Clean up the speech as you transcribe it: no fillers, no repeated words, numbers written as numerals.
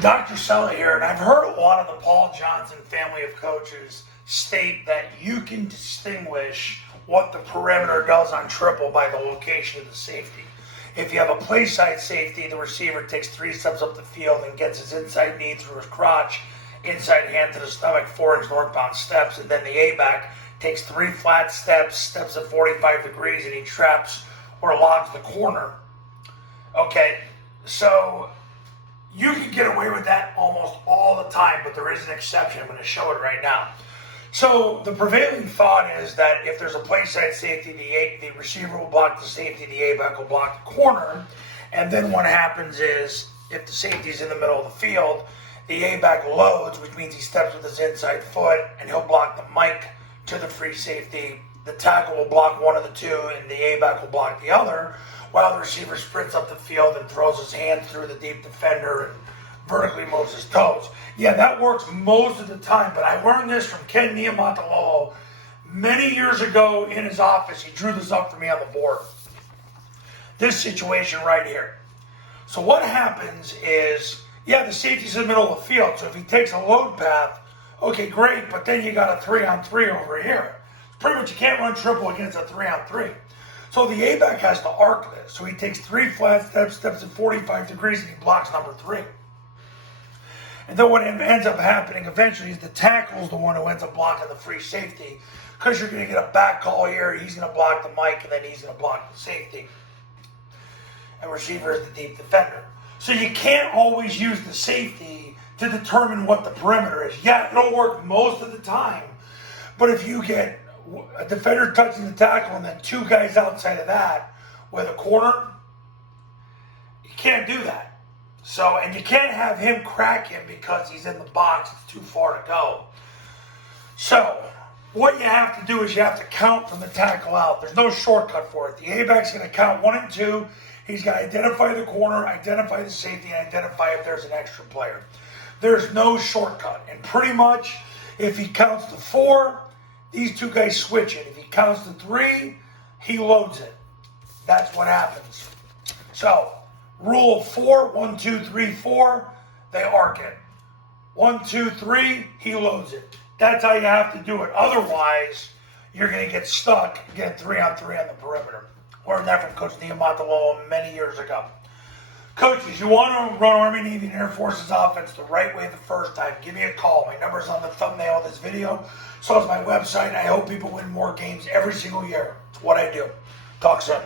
Dr. Sella here, and I've heard a lot of the Paul Johnson family of coaches state that you can distinguish what the perimeter does on triple by the location of the safety. If you have a play side safety, the receiver takes 3 steps up the field and gets his inside knee through his crotch, inside hand to the stomach, 4-inch northbound steps, and then the A-back takes 3 flat steps, steps at 45 degrees, and he traps or locks the corner. Okay, so you can get away with that almost all the time, but there is an exception. I'm going to show it right now. So the prevailing thought is that if there's a play side safety, the receiver will block the safety, the A-back will block the corner, and then what happens is if the safety's in the middle of the field, the A-back loads, which means he steps with his inside foot, and he'll block the mic to the free safety. The tackle will block one of the two, and the A-back will block the other, while the receiver sprints up the field and throws his hand through the deep defender and vertically moves his toes. Yeah, that works most of the time, but I learned this from Ken Niumatalolo many years ago in his office. He drew this up for me on the board. This situation right here. So what happens is, yeah, the safety's in the middle of the field, so if he takes a load path, okay, great, but then you got a 3-on-3 over here. Pretty much you can't run triple against a 3-on-3. So the A-back has to arc this. So he takes 3 flat steps, steps at 45 degrees, and he blocks number 3. And then what ends up happening eventually is the tackle is the one who ends up blocking the free safety, because you're going to get a back call here. He's going to block the mic, and then he's going to block the safety. And receiver is the deep defender. So you can't always use the safety to determine what the perimeter is. Yeah, it'll work most of the time, but if you get a defender touching the tackle and then 2 guys outside of that with a corner, you can't do that. So, and you can't have him crack him because he's in the box. It's too far to go. So, what you have to do is you have to count from the tackle out. There's no shortcut for it. The A-back's going to count 1 and 2. He's got to identify the corner, identify the safety, and identify if there's an extra player. There's no shortcut. And pretty much, if he counts to 4, these 2 guys switch it. If he counts to 3, he loads it. That's what happens. So, rule of 4, 1, 2, 3, 4, they arc it. 1, 2, 3, he loads it. That's how you have to do it. Otherwise, you're going to get stuck getting 3-on-3 on the perimeter. Learned that from Coach Niumatalolo many years ago. Coaches, you want to run Army, Navy, and Air Force's offense the right way the first time, give me a call. My number's on the thumbnail of this video. So is my website. I hope people win more games every single year. It's what I do. Talk soon.